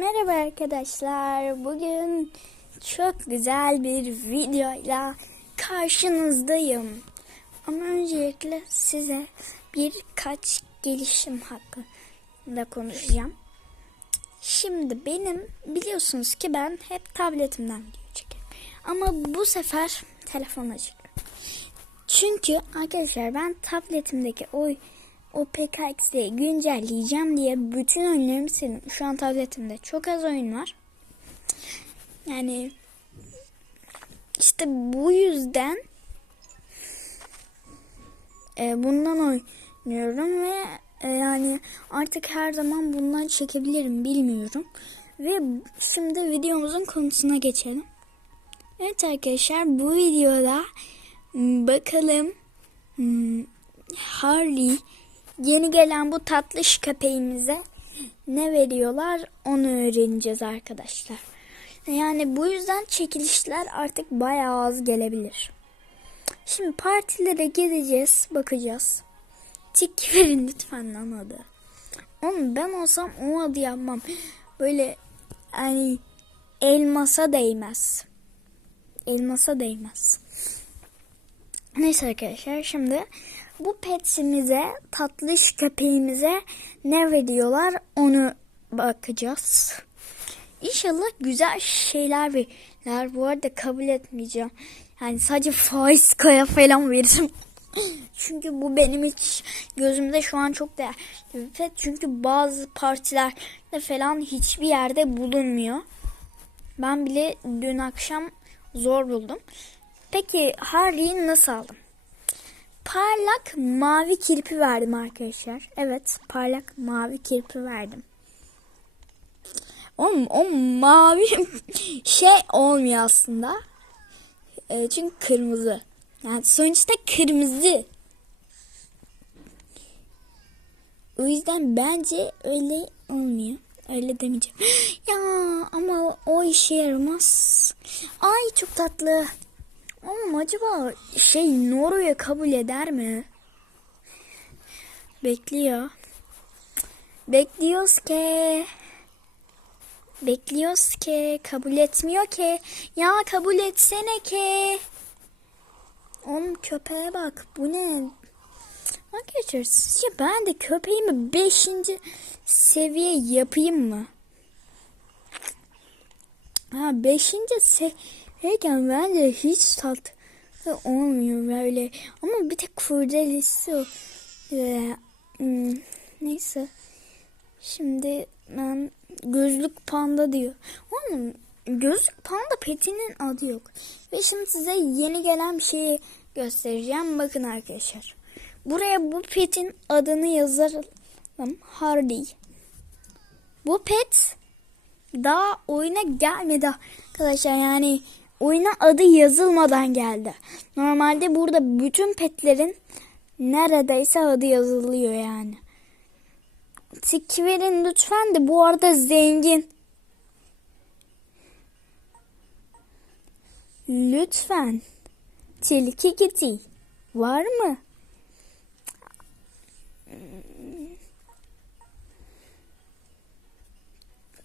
Merhaba arkadaşlar. Bugün çok güzel bir videoyla karşınızdayım. Ama öncelikle size birkaç gelişim hakkında konuşacağım. Şimdi benim biliyorsunuz ki ben hep tabletimden video çekerim. Ama bu sefer telefonla çekiyorum. Çünkü arkadaşlar ben tabletimdeki o o PKX'yi güncelleyeceğim diye bütün oyunlarımı sildim. Şu an tabletimde çok az oyun var. Yani işte bu yüzden e, bundan oynuyorum ve e, yani artık her zaman bundan çekebilirim bilmiyorum. Ve şimdi videomuzun konusuna geçelim. Evet arkadaşlar bu videoda m, bakalım m, Harley yeni gelen bu tatlış köpeğimize ne veriyorlar onu öğreneceğiz arkadaşlar. Yani bu yüzden çekilişler artık bayağı az gelebilir. Şimdi partilere gideceğiz, bakacağız. Tik verin lütfen lan adı. Oğlum ben olsam o adı yapmam. Böyle hani elmasa değmez. Elmasa değmez. Neyse arkadaşlar şimdi bu petsimize, tatlış köpeğimize ne veriyorlar onu bakacağız. İnşallah güzel şeyler verirler. Bu arada kabul etmeyeceğim. Yani sadece faiz kaya falan veririm. Çünkü bu benim hiç gözümde şu an çok değerli bir pet. Çünkü bazı partilerde falan hiçbir yerde bulunmuyor. Ben bile dün akşam zor buldum. Peki Harley'i nasıl aldım? Parlak mavi kirpi verdim arkadaşlar. Evet parlak mavi kirpi verdim. O, o mavi şey olmuyor aslında. E, çünkü kırmızı. Yani sonuçta kırmızı. O yüzden bence öyle olmuyor. Öyle demeyeceğim. Ya ama o işe yaramaz. Ay çok tatlı. Ama acaba şey Norveç'e kabul eder mi? Bekliyor. Bekliyoruz ki. Bekliyoruz ki. Kabul etmiyor ki. Ya kabul etsene ki. Oğlum köpeğe bak. Bu ne? Arkadaşlar sizce ben de köpeğimi 5. seviye yapayım mı? Ha 5. seviyeyken bence hiç tat olmuyor böyle. Ama bir tek kurdelesi o. Ee, hmm, neyse. Şimdi ben gözlük panda diyor. Oğlum gözlük panda petinin adı yok. Ve şimdi size yeni gelen bir şeyi göstereceğim. Bakın arkadaşlar. Buraya bu petin adını yazalım. Hardy. Bu pet daha oyuna gelmedi arkadaşlar. Yani oyuna adı yazılmadan geldi. Normalde burada bütün petlerin neredeyse adı yazılıyor yani. Tik verin lütfen de bu arada zengin. Lütfen. Tilki kiti. Var mı?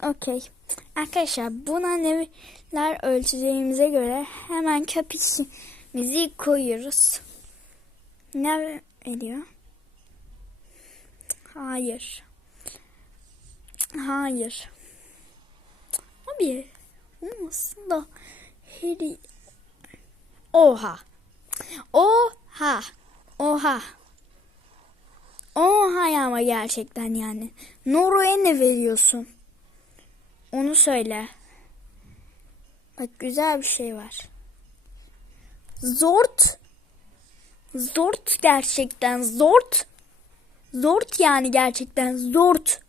Okey. Arkadaşlar buna neler ölçeceğimize göre hemen kapişimizi koyuyoruz. Ne ediyor? Hayır. Hayır. Abi aslında Harry Oha. Oha. Oha. Oha ya ama gerçekten yani. Noro'ya ne veriyorsun? Onu söyle. Bak güzel bir şey var. Zort. Zort gerçekten zort. Zort yani gerçekten zort.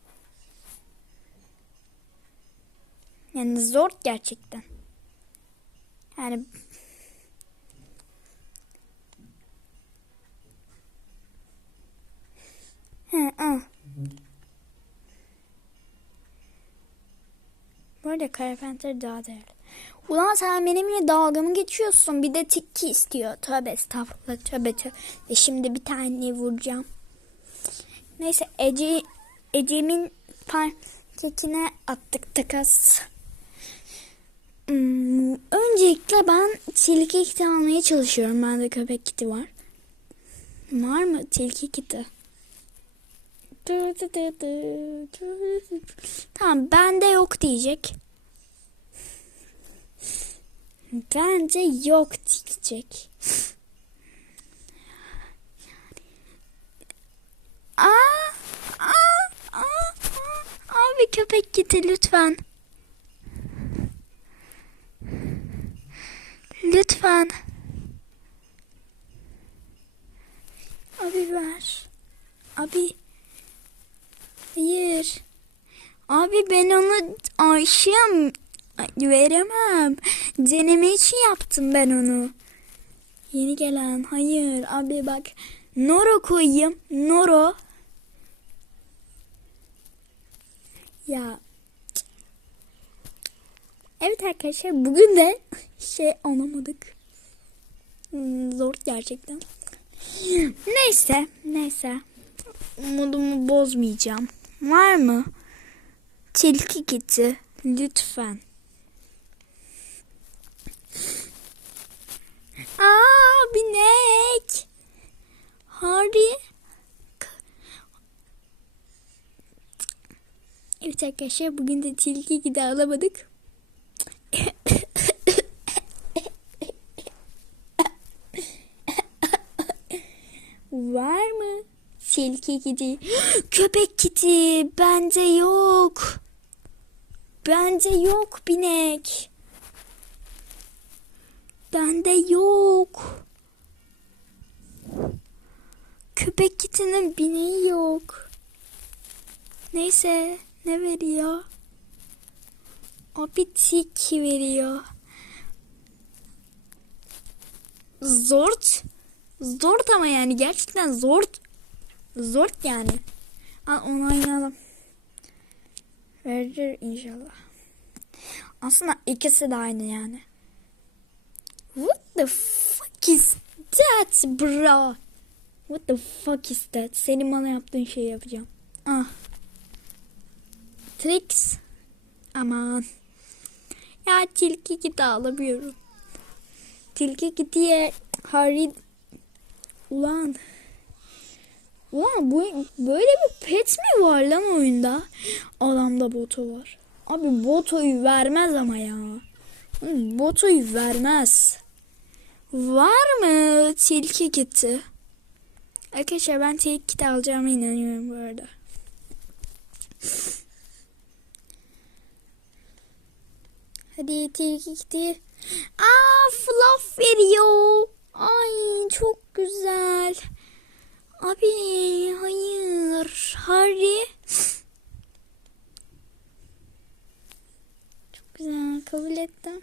Yani zort gerçekten. Yani He, ah. Bu arada Carpenter daha değerli. Ulan sen benimle dalga mı geçiyorsun? Bir de tikki istiyor. Tövbe estağfurullah. Tövbe tövbe. E şimdi bir tane vuracağım. Neyse Ece Ecem'in Kekine attık takas. Hmm, öncelikle ben tilki kiti almaya çalışıyorum. Bende köpek kiti var. Var mı tilki kiti? Tamam bende yok diyecek. Bence yok diyecek. Aa, aa, aa, aa. Abi köpek kiti lütfen. Lütfen. Abi ver. Abi. Hayır. Abi ben onu aşığım. Ay, Veremem. Deneme için yaptım ben onu. Yeni gelen. Hayır. Abi bak. Noro koyayım. Noro. Ya. Evet arkadaşlar bugün de şey anlamadık. Hmm, Zor gerçekten. Neyse, neyse. Umudumu bozmayacağım. Var mı? Tilki kiti. Lütfen. Aa, binek. Harry. Evet arkadaşlar bugün de tilki kiti alamadık. Var? Tilki kiti. Köpek kiti. Bende yok. Bende yok binek. Bende yok. Köpek kitinin bineği yok. Neyse ne veriyor? Abi tiki veriyor. Zort. Zort ama yani gerçekten zort. Zort yani. Al onaylayalım. Verir inşallah. Aslında ikisi de aynı yani. What the fuck is that bro? What the fuck is that? Senin bana yaptığın şeyi yapacağım. Ah. Tricks. Aman. Ya tilki kiti alamıyorum. Tilki kitiye Harry Ulan. Ulan bu böyle bir pet mi var lan oyunda? Adamda botu var. Abi botoyu vermez ama ya. Botoyu vermez. Var mı tilki kiti? Arkadaşlar ben tilki kiti alacağıma inanıyorum bu arada. Hadi tilki kiti. Aa fluff veriyor. Ay çok güzel. Abi hayır. Harry. Çok güzel kabul ettim.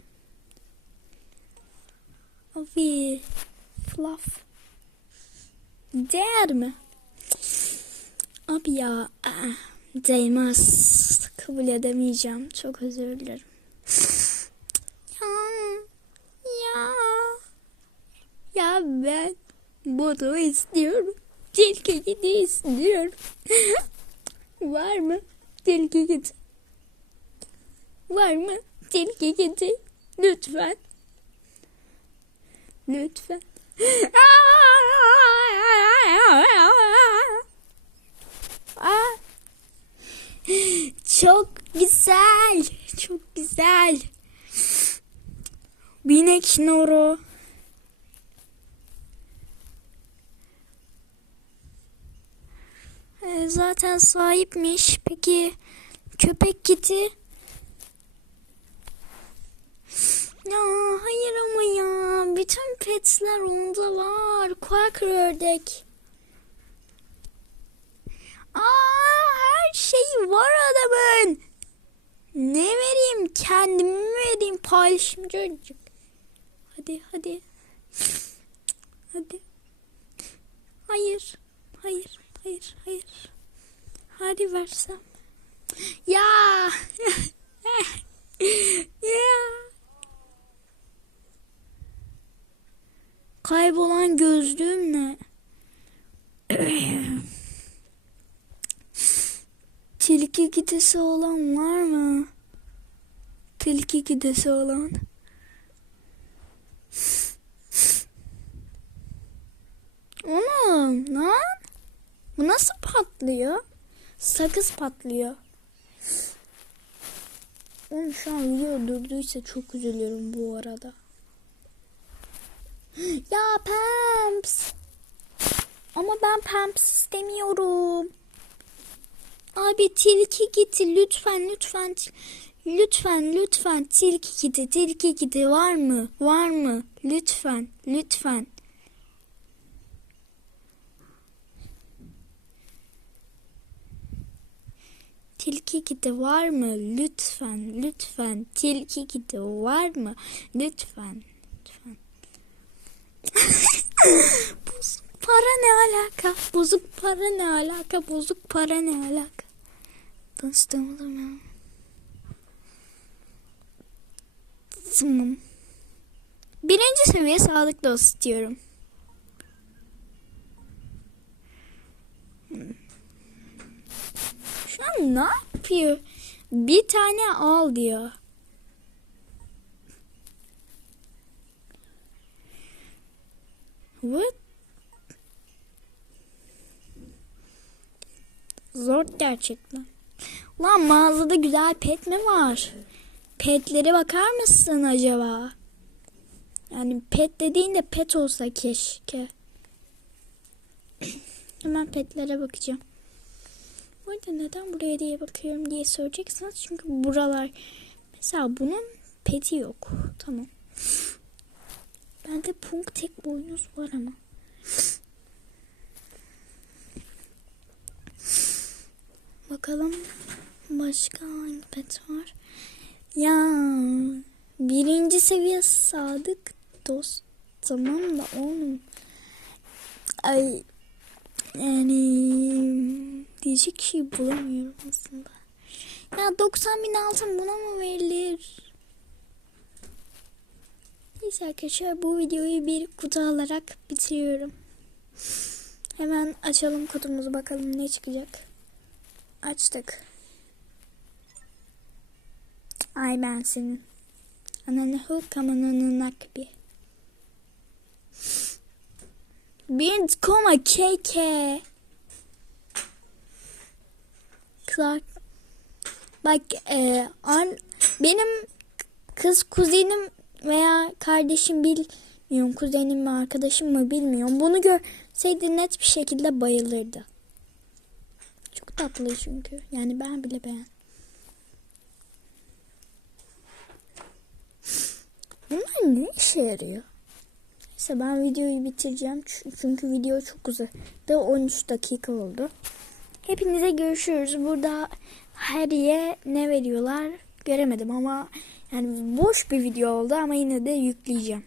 Abi fluff. Değer mi? Abi ya aa, değmez. Kabul edemeyeceğim. Çok özür dilerim. Ya. Ya. Ya ben bunu istiyorum. Tilki kedi istiyorum. Var mı? Tilki kedi. Var mı? Tilki kedi. Lütfen. Lütfen. Aa. Çok güzel. Çok güzel. Binek Noro. Ee, zaten sahipmiş. Peki köpek kiti? Ya hayır ama ya. Bütün petler onda var. Quaker ördek. Aa her şey var adamın. Ne vereyim? Kendimi mi vereyim? Paylaşım çocuk. Hadi hadi. Hadi. Hayır. Hayır. Hayır. Hayır. Hadi versem. Ya. ya. Kaybolan gözlüğüm ne? Tilki gidesi olan var mı? Tilki gidesi olan. Oğlum lan. Bu nasıl patlıyor? Sakız patlıyor. Oğlum şu an video durduysa çok üzülüyorum bu arada. Ya Pamps. Ama ben Pamps istemiyorum. Abi tilki gitti lütfen lütfen lütfen lütfen tilki gitti tilki gitti var mı var mı lütfen lütfen tilki gitti var mı lütfen lütfen tilki gitti var mı lütfen lütfen bozuk para ne alaka bozuk para ne alaka bozuk para ne alaka Dostum ya. Tamam. Birinci seviye sağlık dostu istiyorum. Şu an ne yapıyor? Bir tane al diyor. What? Zor gerçekten. Lan mağazada güzel pet mi var? Petlere bakar mısın acaba? Yani pet dediğinde pet olsa keşke. Hemen petlere bakacağım. Bu neden buraya diye bakıyorum diye soracaksanız çünkü buralar mesela bunun peti yok. Tamam. Bende punk tek boynuz var ama. Bakalım başka hangi pet var? Ya birinci seviye sadık dost. Tamam da oğlum. Ay yani diyecek şey bulamıyorum aslında. Ya 90 bin altın buna mı verilir? Neyse arkadaşlar bu videoyu bir kutu alarak bitiriyorum. Hemen açalım kutumuzu bakalım ne çıkacak. Açtık. Ay ben senin. Ananı huk amananın akbi. Bir koma keke. Clark. Bak e, an, benim kız kuzenim veya kardeşim bilmiyorum kuzenim mi arkadaşım mı bilmiyorum. Bunu görseydi net bir şekilde bayılırdı. Çok tatlı çünkü. Yani ben bile beğendim. Bunlar ne işe yarıyor? Neyse ben videoyu bitireceğim. Çünkü video çok uzadı. 13 dakika oldu. Hepinize görüşürüz. Burada Harry'e ne veriyorlar göremedim ama yani boş bir video oldu ama yine de yükleyeceğim.